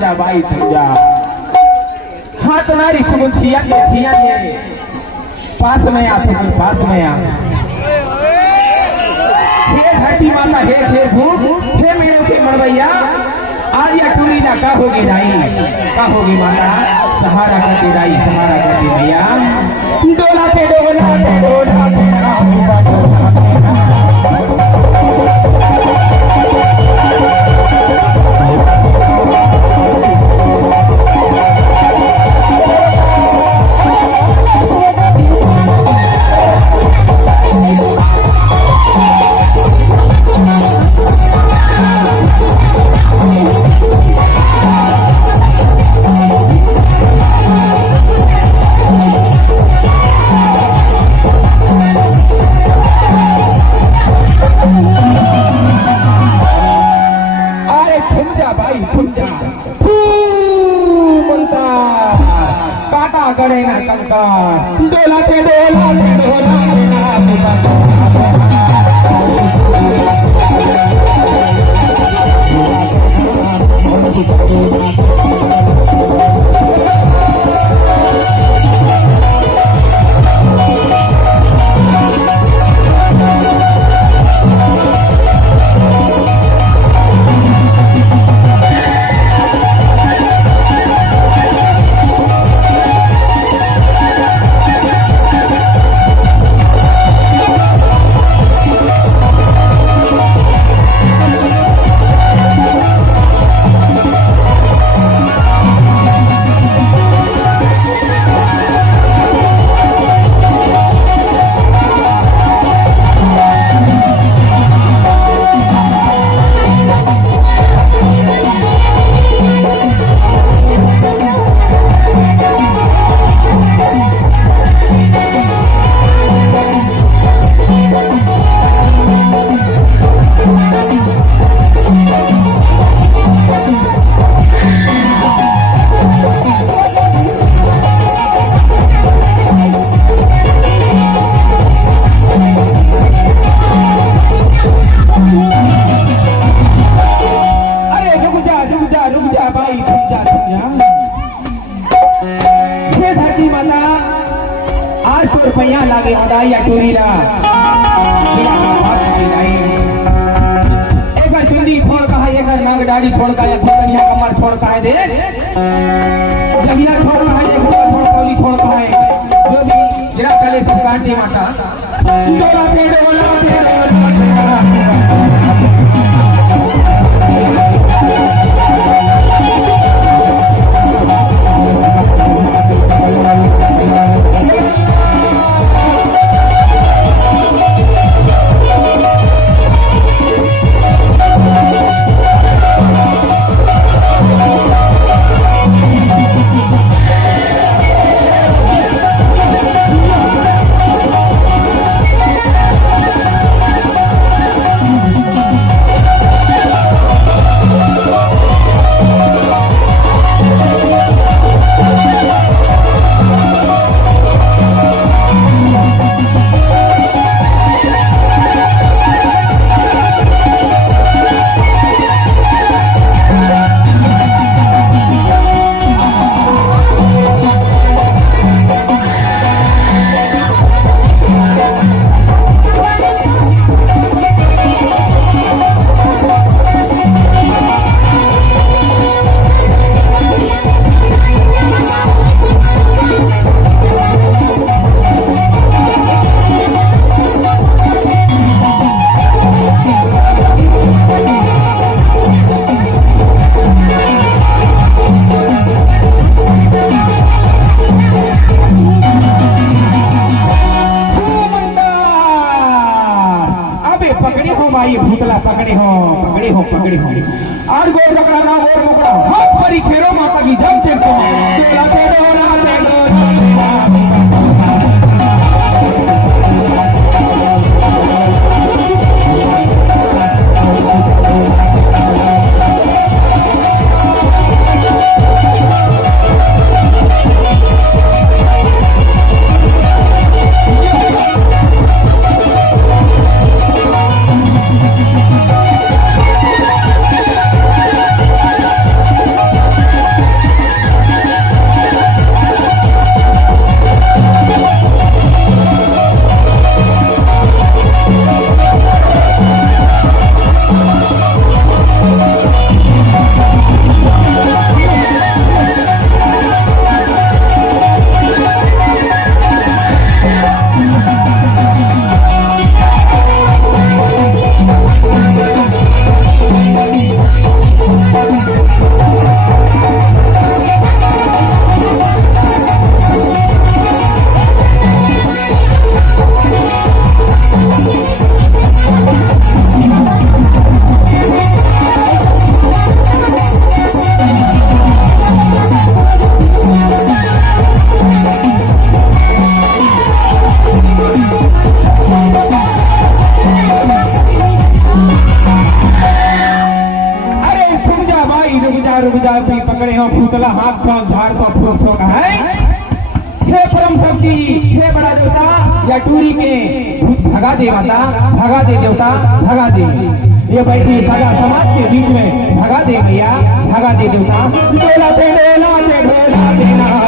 जा भाई जा। हाँ तुम्हारी सुन छिया ने पास में आ, पास में आ। धरती माता हे भूप हे मेरे के मरवैया आज या टूरी ना का होगी राई का होगी माता सहारा करती राई सहारा करती भैया डोला पे डोला पे डोला करेगा कंकार डोला पे डोला पे डोला रुपया लागे या टूरी ला एक बार चुंदी फोड़ का है एक बार नाग दाढ़ी फोड़ का या कन्या कमर फोड़ का है दे जगिया फोड़ का है एक फोड़ कोली फोड़ का है जो भी जरा कले सब कांटे माता डोला पे डोला पकड़े हो और गोर पकड़ा ना और पकड़ा हाथ परी खेरो माता की जम से डोला पे डोला है, हे परम शक्ति, हे बड़ा देवता, या टूरी के भूत भगा दे माता, भगा दे देवता, भगा दे। ये बैठी सजा समाज के बीच में भगा दे भैया, भगा दे देवता। डोला दे देना